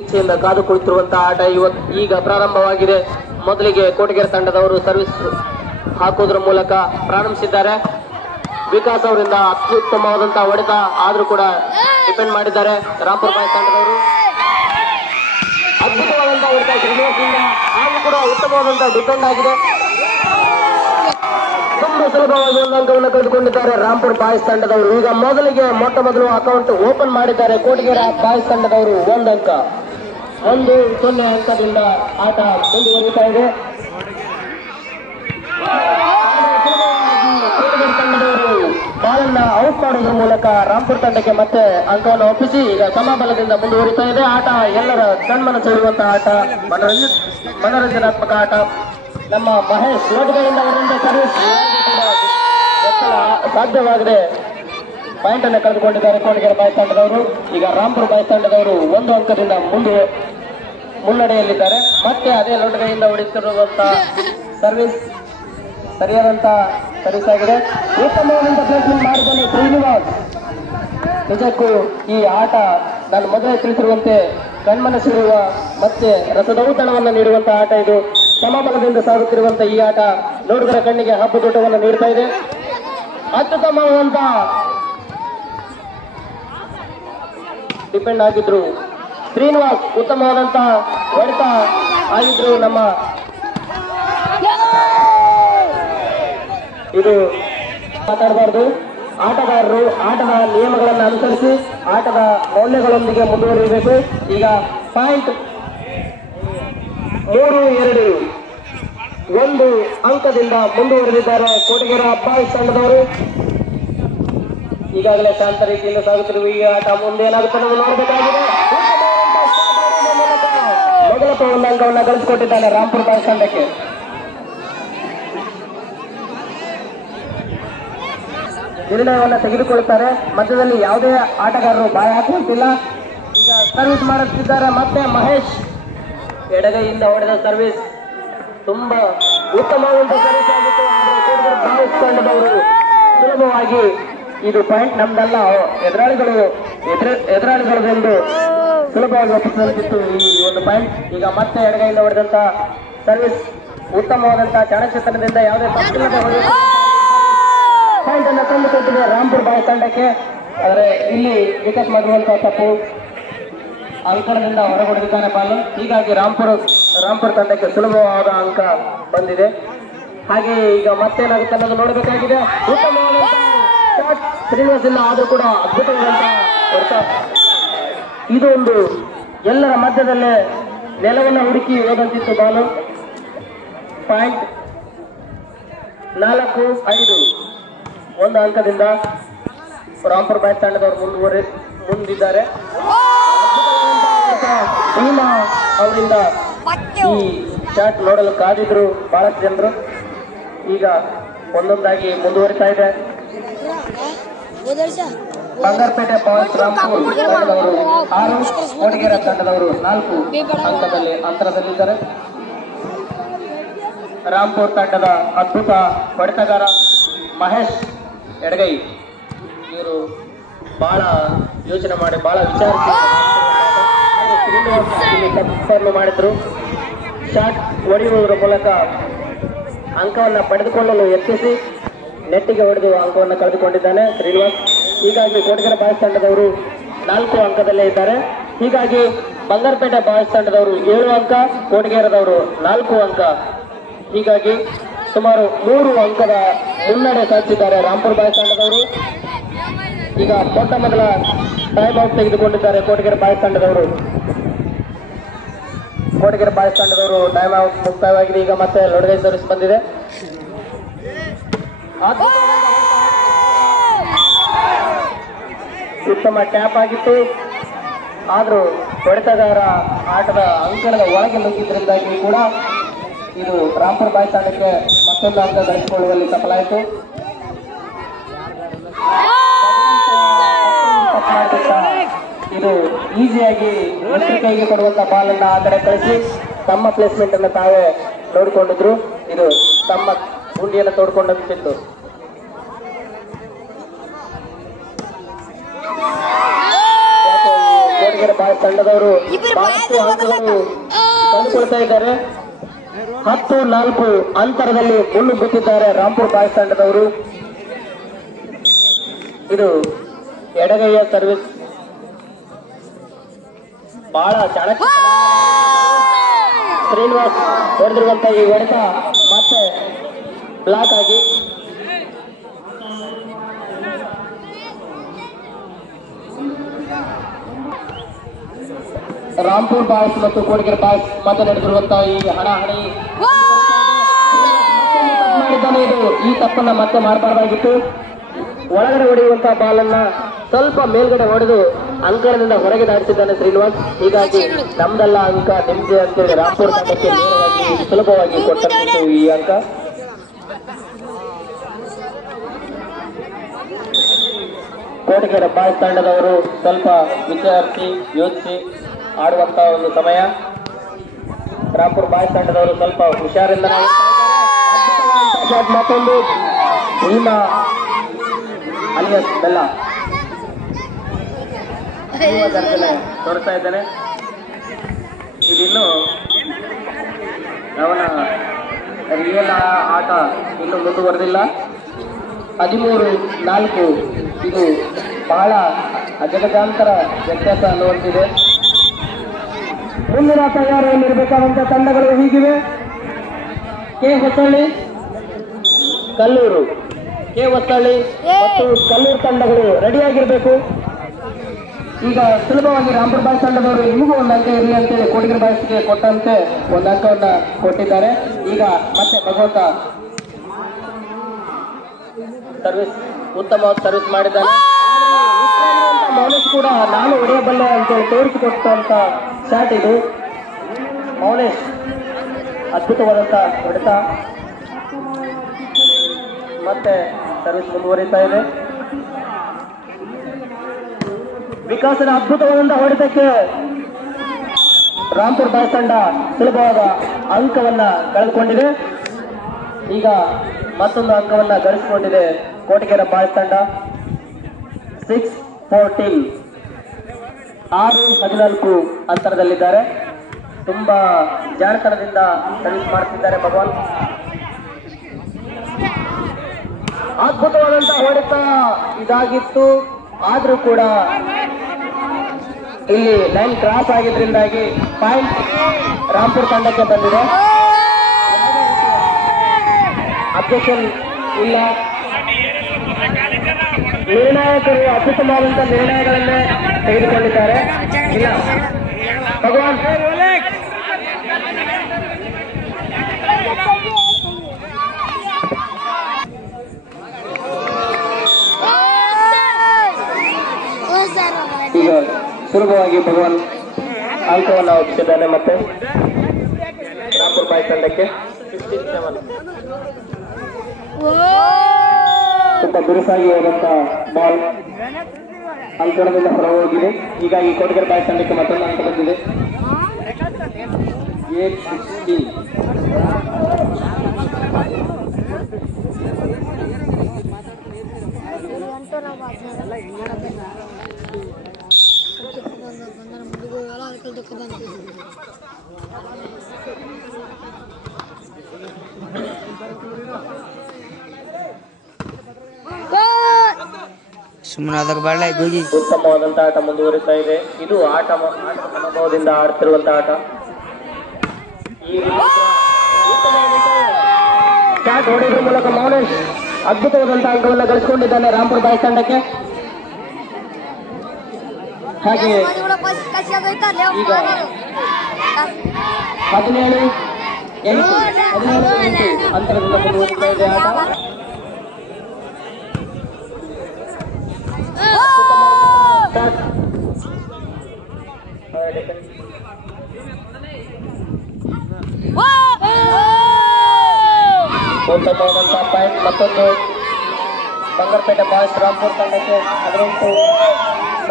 ಇಚ್ಛೆಯಿಂದ ಕಾದು ಕುಳಿತಿರುವಂತಹ ಆಟ ಈಗ ಪ್ರಾರಂಭವಾಗಿದೆ. ಮೊದಲಿಗೆ ಕೋಟಗೆರೆ ತಂಡದವರು ಸರ್ವಿಸ್ ಹಾಕುವುದರ ಮೂಲಕ ಪ್ರಾರಂಭಿಸಿದ್ದಾರೆ. ವಿಕಾಸ್ ಅವರಿಂದ ಅತ್ಯುತ್ತಮವಾದಂತಹ ಹೊಡೆತ ಆದ್ರೂ ಕೂಡ ಡಿಪೆಂಡ್ ಮಾಡಿದ್ದಾರೆ ರಾಂಪುರ ಬಾಯ್ಸ್ ತಂಡದವರು. ಅದ್ಭುತವಾದಂತಹ ಹೊಡೆತ ಶ್ರೀನಿವಾಸದಿಂದ ಹಾಗೂ ಕೂಡ ಉತ್ತಮವಾದಂತಹ ಡಿಪೆಂಡ್ ಆಗಿದೆ. ತುಂಬಾ ಸುಲಭವಾಗಿ ಒಂದು ಅಂಕವನ್ನು ಕಳೆದುಕೊಂಡಿದ್ದಾರೆ ರಾಂಪುರ ಬಾಯ್ಸ್ ತಂಡದವರು. ಈಗ ಮೊಟ್ಟ ಮೊದಲು ಅಕೌಂಟ್ ಓಪನ್ ಮಾಡಿದ್ದಾರೆ ಕೋಟಗೆರೆ ಬಾಯ್ಸ್ ತಂಡದವರು. 1 ಅಂಕ 1-0 ಅಂಕದಿಂದ ಆಟ ಮುಂದುವರಿಯುತ್ತಾ ಇದೆ. ಕೋಟಗೆರೆ ತಂಡದವರು ಬಾಲನ್ನ ಔಟ್ ಮಾಡುವುದರ ಮೂಲಕ ರಾಂಪುರ ತಂಡಕ್ಕೆ ಮತ್ತೆ ಅಂಕವನ್ನು ಒಪ್ಪಿಸಿ ಈಗ ಸಮಬಲದಿಂದ ಮುಂದುವರಿತಾ ಇದೆ. ಆಟ ಎಲ್ಲರ ಕಣ್ಮನ ಸೆಳೆಯುವಂತಹ ಆಟ, ಮನರಂಜನಾತ್ಮಕ ಆಟ. ನಮ್ಮ ಮಹೇಶ್ ಲೋಟಗಳಿಂದ ಅವರಿಂದ ಸರ್ವಿಸ್ ಸಾಧ್ಯವಾಗದೆ ಪಾಯಿಂಟ್ ಅನ್ನು ಕಳೆದುಕೊಂಡಿದ್ದಾರೆ ಕೋಟಗೆರೆ ಬಾಯ್ಸ್ ತಂಡದವರು. ಈಗ ರಾಂಪುರ ಬಾಯ್ಸ್ ತಂಡದವರು 1 ಅಂಕದಿಂದ ಮುನ್ನಡೆಯಲ್ಲಿದ್ದಾರೆ. ಮತ್ತೆ ಅದೇ ಲೋಟಗಳಿಂದ ಹೊಡೆಯುತ್ತಿರುವಂತಹ ಸರ್ವಿಸ್ ಸರಿಯಾದಂತಹ ಸರ್ವಿಸ್ ಆಗಿದೆ. ಉತ್ತಮವಾದಂತಹ ಪ್ಲೇಸ್ಮೆಂಟ್ ಮಾಡಿದ್ದಾನೆ ಶ್ರೀನಿವಾಸ್. ನಿಜಕ್ಕೂ ಈ ಆಟ ನಾನು ಮೊದಲೇ ತಿಳಿಸಿರುವಂತೆ ಕಣ್ಮನಸಿರುವ ಮತ್ತೆ ರಸದೌತಣವನ್ನು ನೀಡುವಂತಹ ಆಟ ಇದು. ಸಮಬಲದಿಂದ ಸಾಗುತ್ತಿರುವಂತಹ ಈ ಆಟ ನೋಡುಗರ ಕಣ್ಣಿಗೆ ಹಬ್ಬದೂಟವನ್ನು ನೀಡ್ತಾ ಇದೆ. ಅತ್ಯುತ್ತಮವಾದಂತ ಡಿಪೆಂಡ್ ಆಗಿದ್ರು ಶ್ರೀನಿವಾಸ್, ಉತ್ತಮವಾದಂತಹ ಹೊಡೆತ ಆಗಿದ್ರು. ನಮ್ಮ ಇದು ಮಾತಾಡಬಾರ್ದು. ಆಟಗಾರರು ಆಟದ ನಿಯಮಗಳನ್ನು ಅನುಸರಿಸಿ ಆಟದ ಮೌಲ್ಯಗಳೊಂದಿಗೆ ಮುಂದುವರಿಯಬೇಕು. ಈಗ ಪಾಯಿಂಟ್ 3-2 1 ಅಂಕದಿಂದ ಮುಂದುವರೆದಿದ್ದಾರೆ ಕೋಟಗೆರೆ ಬಾಯ್ಸ್ ತಂಡದವರು. ಈಗಾಗಲೇ ಶಾಂತ ರೀತಿಯಿಂದ ಸಾಗುತ್ತಿರುವ ಈ ಆಟ ಮುಂದೆ ಏನಾಗುತ್ತೆ ನಾವು ನೋಡಬೇಕಾಗಿದೆ. ಮೊದಲ 1 ಅಂಕವನ್ನು ಗಳಿಸಿಕೊಟ್ಟಿದ್ದಾನೆ ರಾಂಪುರ ಬಾಯ್ಸ್ ತಂಡಕ್ಕೆ. ನಿರ್ಣಯವನ್ನು ತೆಗೆದುಕೊಳ್ಳುತ್ತಾರೆ. ಮಧ್ಯದಲ್ಲಿ ಯಾವುದೇ ಆಟಗಾರರು ಬಾಯಿ ಹಾಕುವಂತಿಲ್ಲ. ಈಗ ಸರ್ವಿಸ್ ಮಾಡುತ್ತಿದ್ದಾರೆ. ಮತ್ತೆ ಮಹೇಶ್ ಎಡಗೈಯಿಂದ ಹೊಡೆದ ಸರ್ವಿಸ್ ತುಂಬಾ ಉತ್ತಮವಾದ ಸರ್ವಿಸ್ ಆಗಿತ್ತು. ಕೋಟಗೆರೆ ಬಾಯ್ಸ್ ತಂಡದವರು ಸುಲಭವಾಗಿ ಇದು ಪಾಯಿಂಟ್ ನಮ್ದಲ್ಲ, ಎದುರಾಳಿಗಳದೆಂದು ಸುಲಭವಾಗಿ ಒಪ್ಪಿಸುವಂತಿತ್ತು ಈ ಒಂದು ಪಾಯಿಂಟ್. ಈಗ ಮತ್ತೆ ಎಡಗೈಯಿಂದ ಹೊಡೆದಂತಹ ಸರ್ವಿಸ್ ಉತ್ತಮವಾದಂತಹ ಚಾಣಕ್ಷತನದಿಂದ ಯಾವುದೇ ತಪ್ಪಿಲ್ಲದೆ ಹೊಡೆದ ಪಾಯಿಂಟ್ ಅನ್ನು ತಂದುಕೊಟ್ಟಿದೆ ರಾಂಪುರ ಬಾಯ್ಸ್ ತಂಡಕ್ಕೆ. ಆದರೆ ಇಲ್ಲಿ ವಿಕೆಟ್ ಮಾಡಿರುವಂತಹ ತಪ್ಪು, ಅಂಕಣದಿಂದ ಹೊರಗೊಡಿದಿದ್ದಾನೆ ಬಾಲ್. ಹೀಗಾಗಿ ರಾಂಪುರ ತಂಡಕ್ಕೆ ಸುಲಭವಾದ ಅಂಕ ಬಂದಿದೆ. ಹಾಗೆ ಈಗ ಮತ್ತೇನಾಗುತ್ತೆ ಅನ್ನೋದು ನೋಡಬೇಕಾಗಿದೆ. ಉತ್ತಮವಾದಂತಹ ಶಾಟ್ ಶ್ರೀನಿವಾಸಿಂದ ಆದರೂ ಕೂಡ ಅದ್ಭುತವಾದಂತಹ ಹೊಡೆತ. ಇದು ಒಂದು ಎಲ್ಲರ ಮಧ್ಯದಲ್ಲೇ ನೆಲವನ್ನು ಹುಡುಕಿ ಹೋದಂತಿತ್ತು ಬಾಲು. ಪಾಯಿಂಟ್ 4-5 1 ಅಂಕದಿಂದ ರಾಂಪುರ ಬಾಯ್ಸ್ ತಂಡದವರು ಮುಂದಿದ್ದಾರೆ. ಭೀಮಾ ಅವರಿಂದ ಈ ಶಾಟ್ ನೋಡಲು ಕಾದಿದ್ರು ಬಹಳಷ್ಟು ಜನರು. ಈಗ ಒಂದೊಂದಾಗಿ ಮುಂದುವರಿತಾ ಇದೆ. ಬಂಗಾರಪೇಟೆ ಬಾಯ್ಸ್ ರಾಂಪುರ ತಂಡದವರು 6, ಕೋಟಗೆರೆ ತಂಡದವರು 4 ಅಂಕದಲ್ಲಿ ಅಂತರದಲ್ಲಿದ್ದಾರೆ. ರಾಂಪುರ ತಂಡದ ಅದ್ಭುತ ಹೊಡೆತಗಾರ ಮಹೇಶ್ ಎಡಗೈ, ಇವರು ಬಹಳ ಯೋಚನೆ ಮಾಡಿ ಬಹಳ ವಿಚಾರಿಸಿ ತಪ್ಪನ್ನು ಮಾಡಿದ್ರು. ಶಾಟ್ ಹೊಡೆಯುವುದರ ಮೂಲಕ ಅಂಕವನ್ನು ಪಡೆದುಕೊಳ್ಳಲು ಯತ್ನಿಸಿ ನೆಟ್ಟಿಗೆ ಹೊಡೆದು ಅಂಕವನ್ನು ಕಳೆದುಕೊಂಡಿದ್ದಾನೆ ಶ್ರೀನಿವಾಸ್. ಹೀಗಾಗಿ ಕೋಟಗೆರೆ ಬಾಯ್ಸ್ ತಂಡದವರು 4 ಅಂಕದಲ್ಲೇ ಇದ್ದಾರೆ. ಹೀಗಾಗಿ ಬಂಗಾರಪೇಟೆ ಬಾಯ್ಸ್ ತಂಡದವರು 7 ಅಂಕ, ಕೋಟಗೆರೆದವರು 4 ಅಂಕ. ಹೀಗಾಗಿ ಸುಮಾರು 3 ಅಂಕದ ಮುನ್ನಡೆ ಸಾಧಿಸಿದ್ದಾರೆ ರಾಂಪುರ ಬಾಯ್ಸ್ ತಂಡದವರು. ಈಗ ಮೊಟ್ಟ ಮೊದಲ ಟೈಮ್ ಔಟ್ ತೆಗೆದುಕೊಂಡಿದ್ದಾರೆ ಕೋಟಗೆರೆ ಬಾಯ್ಸ್ ತಂಡದವರು. ಕೋಟಗೆರೆ ಬಾಯ್ಸ್ ತಂಡದವರು ಟೈಮ್ ಔಟ್ ಮುಕ್ತಾಯವಾಗಿದೆ. ಈಗ ಮತ್ತೆ ಲೊಡಗೈ ಸರ್ವಿಸ್ ಬಂದಿದೆ. ಉತ್ತಮ ಟ್ಯಾಪ್ ಆಗಿತ್ತು. ಆದರೂ ಹೊಡೆತಗಾರ ಆಟದ ಅಂಕಣದ ಒಳಗೆ ನುಗ್ಗಿದ್ರಿಂದಾಗಿ ಕೂಡ ಇದು ರಾಂಪುರ ಬಾಯ್ಸ್ ತಂಡಕ್ಕೆ ಮತ್ತೊಂದು ಅಂಕ ಗಳಿಸಿಕೊಳ್ಳುವಲ್ಲಿ ಸಫಲಾಯಿತು. ಇದು ಈಸಿಯಾಗಿ ಎಷ್ಟರ ಕೈಗೆ ಕೊಡುವಂತ ಬಾಲನ್ನ ಆ ಕಡೆ ಕಳಿಸಿ ತಮ್ಮ ಪ್ಲೇಸ್ಮೆಂಟ್ ಅನ್ನು ತಾವೇ ನೋಡಿಕೊಂಡಿದ್ರು. ಇದು ತಮ್ಮ ಗುಂಡಿಯನ್ನು ತೋಡ್ಕೊಂಡಂತಿತ್ತು. ಕೋಟಗೆರೆ ಬಾಯ್ಸ್ ತಂಡದವರು ಬಹಳಷ್ಟು ಅಂಕಗಳು ಕಂಡುಕೊಳ್ತಾ ಇದ್ದಾರೆ. 10-4 ಅಂತರದಲ್ಲಿ ಮುನ್ನುಗ್ಗುತ್ತಿದ್ದಾರೆ ರಾಂಪುರ್ ಬಾಯ್ಸ್ ತಂಡದವರು. ಇದು ಎಡಗೈಯ ಸರ್ವಿಸ್ ಬಹಳ ಚಾಣಕ್ಯ ಶ್ರೀನಿವಾಸ್ ಹೊಡೆದಿರುವಂತ ಈ ಹೊಡೆತ ಮತ್ತೆ ಬ್ಲಾಕ್ ಆಗಿ ರಾಂಪುರ್ ಬಾಯ್ಸ್ ಮತ್ತು ಕೋಡಿಗೆರೆ ಬಾಯ್ಸ್ ಮತ್ತೆ ನಡೆದಿರುವಂತಹ ಈ ಹಣಾಹಣಿ ಮಾಡಿದ್ದಾನೆ. ಇದು ಈ ತಪ್ಪನ್ನ ಮತ್ತೆ ಮಾಡಬಾರ್ದಾಗಿತ್ತು. ಒಳಗಡೆ ಹೊಡೆಯುವಂತಹ ಬಾಲನ್ನ ಸ್ವಲ್ಪ ಮೇಲ್ಗಡೆ ಹೊಡೆದು ಅಂಕಣದಿಂದ ಹೊರಗೆ ದಾಟಿಸಿದ್ದಾನೆ ಶ್ರೀನಿವಾಸ್. ಹೀಗಾಗಿ ನಮ್ದೆಲ್ಲ ಅಂಕ ನಿಮ್ದೆ ಅಂತೇಳಿ ರಾಂಪುರ್ ತಂಡಕ್ಕೆ ನೇರವಾಗಿ ಸುಲಭವಾಗಿ ಕೊಟ್ಟಂತೆ ಈ ಅಂಕ. ಕೋಡಿಗೆರೆ ಬಾಯ್ಸ್ ತಂಡದವರು ಸ್ವಲ್ಪ ವಿಚಾರಿಸಿ ಯೋಚಿಸಿ ಆಡುವಂತಹ ಒಂದು ಸಮಯ. ರಾಂಪುರ್ ಬಾಯ್ಸ್ ತಂಡದವರು ಸ್ವಲ್ಪ ಹುಷಾರಿಂದ ಮತ್ತೊಂದು ಭೀಮಾ ಅಲಿಯಸ್ ಬೆಲ್ಲ ತೋರಿಸ್ತಾ ಇದ್ದಾನೆ. ಇದಿನ್ನು ಅವನ ರಿಯಲ್ ಆಟ ಇನ್ನು ಮುಂದುವರೆದಿಲ್ಲ. 13-4 ಇದು ಬಹಳ ಅಜಗಜಾಂತರ ವ್ಯತ್ಯಾಸ ಅನ್ನುವಂತಿದೆ. ಮುಂದಿನ ತಯಾರಿಯಲ್ಲಿರಬೇಕಾದಂತಹ ತಂಡಗಳು ಹೀಗಿವೆ: ಕೆ ಹೊಸಳ್ಳಿ, ಕಲ್ಲೂರು. ಕೆ ಹೊಸಳ್ಳಿ ಮತ್ತು ಕಲ್ಲೂರು ತಂಡಗಳು ರೆಡಿಯಾಗಿರ್ಬೇಕು. ಈಗ ಸುಲಭವಾಗಿ ರಾಂಪುರ್ ಬಾಯ್ಸ್ ತಂಡದವರು ನಿಮಗೂ ಒಂದು ಅಂಕ ಇರಲಿ ಅಂತೇಳಿ ಕೋಡಿಗೆರೆ ಬಾಯ್ಸ್ಗೆ ಕೊಟ್ಟಂತೆ ಒಂದು ಅಂಕವನ್ನ ಕೊಟ್ಟಿದ್ದಾರೆ. ಈಗ ಮತ್ತೆ ಭಗವಂತ ಸರ್ವಿಸ್ ಉತ್ತಮವಾದ ಸರ್ವಿಸ್ ಮಾಡಿದ್ದಾನೆ. ಮೌನೇಶ್ ಕೂಡ ನಾನು ಹೊಡೆಯಬಲ್ಲೆ ಅಂತೇಳಿ ತೋರಿಸಿಕೊಟ್ಟಂತ ಶಾಟ್ ಇದು. ಮೌನೇಶ್ ಅದ್ಭುತವಾದಂತ ಹೊಡೆತ. ಮತ್ತೆ ಸರ್ವಿಸ್ ಮುಂದುವರಿತಾ ಇದೆ. ವಿಕಾಸನ ಅದ್ಭುತವಾದಂತಹ ಹೊಡೆತಕ್ಕೆ ರಾಂಪುರ್ ಬಾಯ್ಸ್ ತಂಡ ಸುಲಭವಾದ ಅಂಕವನ್ನ ಕಳೆದುಕೊಂಡಿದೆ. ಈಗ ಮತ್ತೊಂದು ಅಂಕವನ್ನ ಗಳಿಸಿಕೊಂಡಿದೆ ಕೋಡಿಗೆರೆ ಬಾಯ್ಸ್ ತಂಡ. 6-14 6-14 ಅಂತರದಲ್ಲಿದ್ದಾರೆ. ತುಂಬಾ ಜಾಣತನದಿಂದ ಸರ್ವಿಸ್ ಮಾಡುತ್ತಿದ್ದಾರೆ ಭಗವಾನ್. ಅದ್ಭುತವಾದಂತಹ ಹೊಡೆತ ಇದಾಗಿತ್ತು. ಆದ್ರೂ ಕೂಡ ಇಲ್ಲಿ ಲೈನ್ ಕ್ರಾಸ್ ಆಗಿದ್ರಿಂದಾಗಿ ಪಾಯಿಂಟ್ ರಾಂಪುರ್ ತಂಡಕ್ಕೆ ಬಂದಿದೆ. ಅಬ್ಜೆಕ್ಷನ್ ಇಲ್ಲ. ನಿರ್ಣಾಯಕರು ಅತ್ಯುತ್ತಮವಾದಂತಹ ನಿರ್ಣಯಗಳನ್ನೇ ತೆಗೆದುಕೊಂಡಿದ್ದಾರೆ. ಇಲ್ಲ ಭಗವಾನ್ ಈಗ ಸುಲಭವಾಗಿ ಭಗವಾನ್ ಅಂಕವನ್ನು ಒಪ್ಪಿಸಿದ್ದಾನೆ. ಮತ್ತೆ ರಾಂಪುರ್ ಬಾಯ್ಸ್ ತಂಡಕ್ಕೆ 16-7 ತುಂಬಾ ಬಿರುಸಾಗಿ ಹೋದಂತ ಬಾಲ್ ಅಂಕಣದಿಂದ ಹೊರ ಹೋಗಿದೆ. ಹೀಗಾಗಿ ಕೋಡಿಗೆರೆ ಬಾಯ್ಸ್ ತಂಡಕ್ಕೆ ಮತ್ತೊಂದು ಅಂಕ ಬಂದಿದೆ. 8-16 ಉತ್ತಮವಾದಂತಹ ಆಟ ಮುಂದುವರಿತಾ ಇದೆ. ಇದು ಆಟ ಅನುಭವದಿಂದ ಆಡ್ತಿರುವಂತಹ ಆಟ. ಶಾಟ್ ಹೊಡೆಯುವ ಮೂಲಕ ಮೌನೇಶ್ ಅದ್ಭುತವಾದಂತಹ ಅಂಕವನ್ನು ಗಳಿಸಿಕೊಂಡಿದ್ದಾನೆ ರಾಂಪುರ್ ಬಾಯ್ಸ್ ತಂಡಕ್ಕೆ. ಹಾಗೆ ಈಗ 17-8 ಅಂತರದಿಂದ ಮುಂದುವರಿತಾ ಇದೆ ಆಟ. ಉತ್ತಮವಾದಂತಹ ಪಾಯಿಂಟ್ ಮತ್ತೊಂದು ಬಂಗಾರಪೇಟೆ ಬಾಯ್ಸ್ ರಾಂಪುರ್ ತಂಡಕ್ಕೆ. 18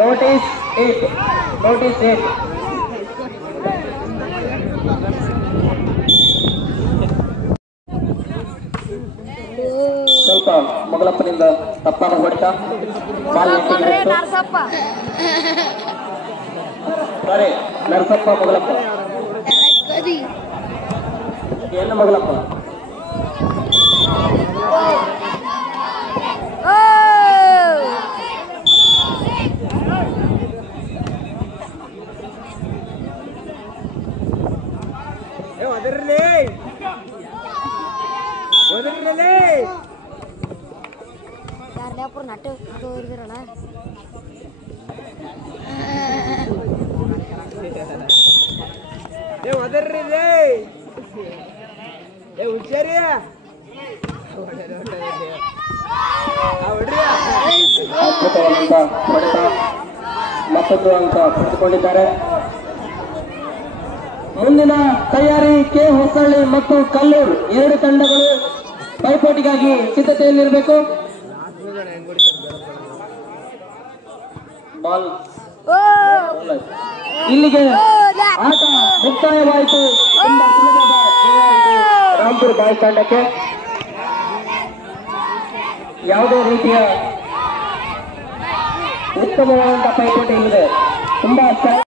ನೋಟಿಸ್ 8 ಸ್ವಲ್ಪ ಮೊಗಲಪ್ಪನಿಂದ ತಪ್ಪಾದ ಹೊಡೆತ ಬಾಲ್ ನೆಟ್ಟಿಗೆ ಸಾರಿ ನರಸಪ್ಪ ಮಗಳಪ್ಪ ಏನು ಮಗಳಪ್ಪ ನಟ್ಟು ಹೋಗಿರಲ್ಲ ಹುಷಾರಿಯ ಮತ್ತೊಂದು ಅಂಕ ಪಡೆದುಕೊಂಡಿದ್ದಾರೆ. ಮುಂದಿನ ತಯಾರಿ ಕೆ ಹೊಸಳ್ಳಿ ಮತ್ತು ಕಲ್ಲೂರು ಎರಡು ತಂಡಗಳು ಪೈಪೋಟಿಗಾಗಿ ಸಿದ್ಧತೆಯಲ್ಲಿರಬೇಕು. ಬಾಲ್ ಇಲ್ಲಿಗೆ ಆಟ ಮುಕ್ತಾಯವಾಯಿತು. ತುಂಬಾ ಸುಲಭದ ರಾಂಪುರ್ ಬಾಯ್ಸ್ ತಂಡಕ್ಕೆ ಯಾವುದೇ ರೀತಿಯ ಉತ್ತಮವಾದಂತಹ ಪೈಪೋಟಿ ಇದೆ. ತುಂಬಾ